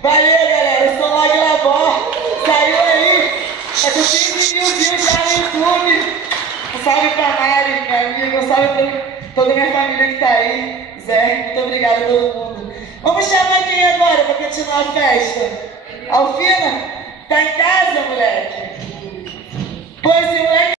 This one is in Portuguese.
Valeu, galera. Eu sou o Log Labor. Saiu aí. Tá com 15 mil views já no YouTube. Um salve pra Mari, minha amiga. Um salve pra toda a minha família que tá aí. Zé, muito obrigado a todo mundo. Vamos chamar quem agora pra continuar a festa? Alfina? Tá em casa, moleque? Pois esse moleque